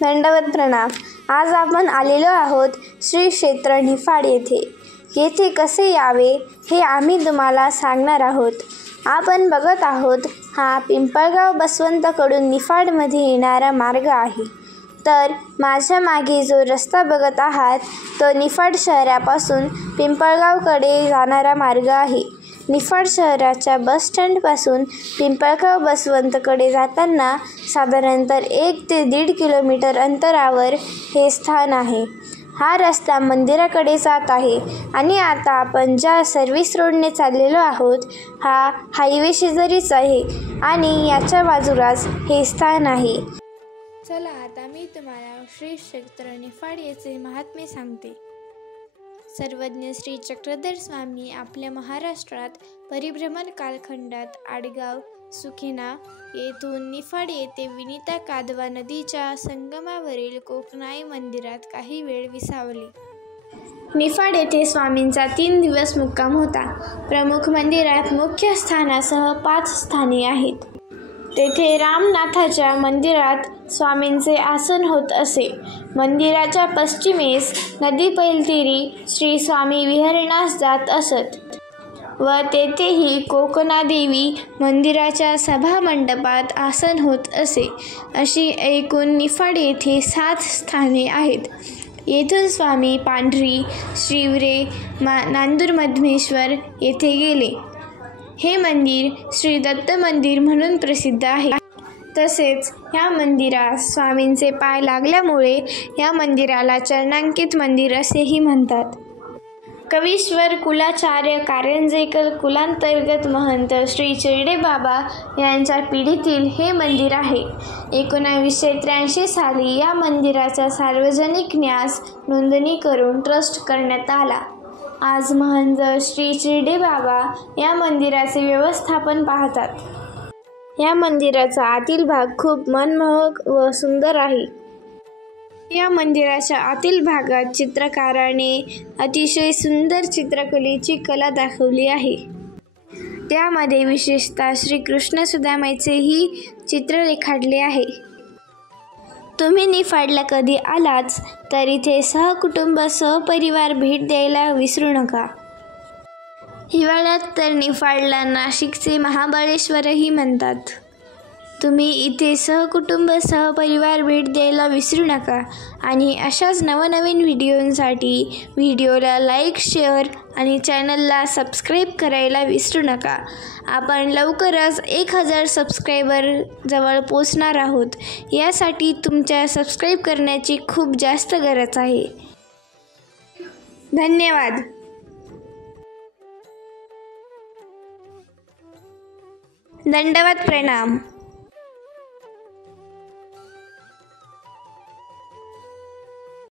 दंडवत प्रणाम। आज आपण आलेलो आहोत श्री क्षेत्र निफाड येथे। येथे कसे यावे हे आम्ही तुम्हाला सांगणार आहोत। आपण बघत आहोत हा पिंपळगाव बसवंतकडून निफाडमध्ये येणारा मार्ग आहे। तर माझ्या मागे जो रस्ता बघत आहात तो निफाड शहरापासून पिंपळगावकडे जाणारा मार्ग आहे। निफाड शहराच्या बस स्टँडपासून पिंपळगाव बसवंतकडे जाताना साधारणतः 1 ते 1.5 किलोमीटर अंतरावर हे स्थान आहे। हा रस्ता मंदिराकडे जात आहे आणि आता आपण ज्या सर्व्हिस रोडने चाललेलो आहोत हा हायवे शेजारीच आहे आणि याच्या बाजूलाच हे स्थान आहे। चला आता मी तुम्हाला श्री क्षेत्र निफाड याचे महात्म्य सांगते। सर्वज्ञ श्री चक्रधर स्वामी आपल्या महाराष्ट्रात परिभ्रमण कालखंडात आडगाव सुखेना येथून निफाड येथे विनिता कादवा नदीच्या संगमावरील कोकणाई मंदिरात काही वेळ विसावले। निफाड येथे स्वामींचा 3 दिवस मुक्काम होता। प्रमुख मंदिरात मुख्य स्थानासह 5 स्थाने आहेत। तेथे रामनाथाच्या मंदिरात स्वामींचे आसन होत असे। मंदिराच्या पश्चिमेस नदी पैलतीरी श्री स्वामी विहरणास जात असत व तेथेही कोकणादेवी मंदिराच्या सभामंडपात आसन होत असे। अशी एकूण निफाड येथे 7 स्थाने आहेत। येथून स्वामी पांढरी, श्रीवरे, नांदूरमधमेश्वर येथे गेले। हे मंदिर श्री दत्त मंदिर म्हणून प्रसिद्ध आहे। तसेच या मंदिरास स्वामींचे पाय लागल्यामुळे या मंदिराला चरणांकित मंदिर असेही म्हणतात। कवीश्वर कुलाचार्य कारंजेकर कुलांतर्गत महंत श्री चिरडे बाबा यांच्या पिढीतील हे मंदिर आहे। 1983 साली या मंदिराचा सार्वजनिक न्यास नोंदणी करून ट्रस्ट करण्यात आला। आज महंत श्री चिरडे बाबा या मंदिराचे व्यवस्थापन पाहतात। या मंदिराचा आतील भाग खूप मनमोहक व सुंदर आहे। या मंदिराच्या आतील भागात चित्रकाराने अतिशय सुंदर चित्रकलेची कला दाखवली आहे। त्यामध्ये विशेषतः श्री कृष्ण सुदामाचेही चित्र रेखाटले आहे। तुम्ही निफाडला कधी आलाच तर इथे सहकुटुंब सहपरिवार भेट द्यायला विसरू नका। हिवाळ्यात तर निफाडला नाशिकचे महाबळेश्वरही म्हणतात। तुम्ही इथे सहकुटुंब सहपरिवार भेट द्यायला विसरू नका आणि अशाच नवनवीन व्हिडिओंसाठी व्हिडिओला लाईक, शेअर आणि चॅनलला सबस्क्राईब करायला विसरू नका। आपण लवकरच 1000 सबस्क्रायबर जवळ पोचणार आहोत। यासाठी तुमच्या सबस्क्राईब करण्याची खूप जास्त गरज आहे। धन्यवाद। दंडवत प्रणाम।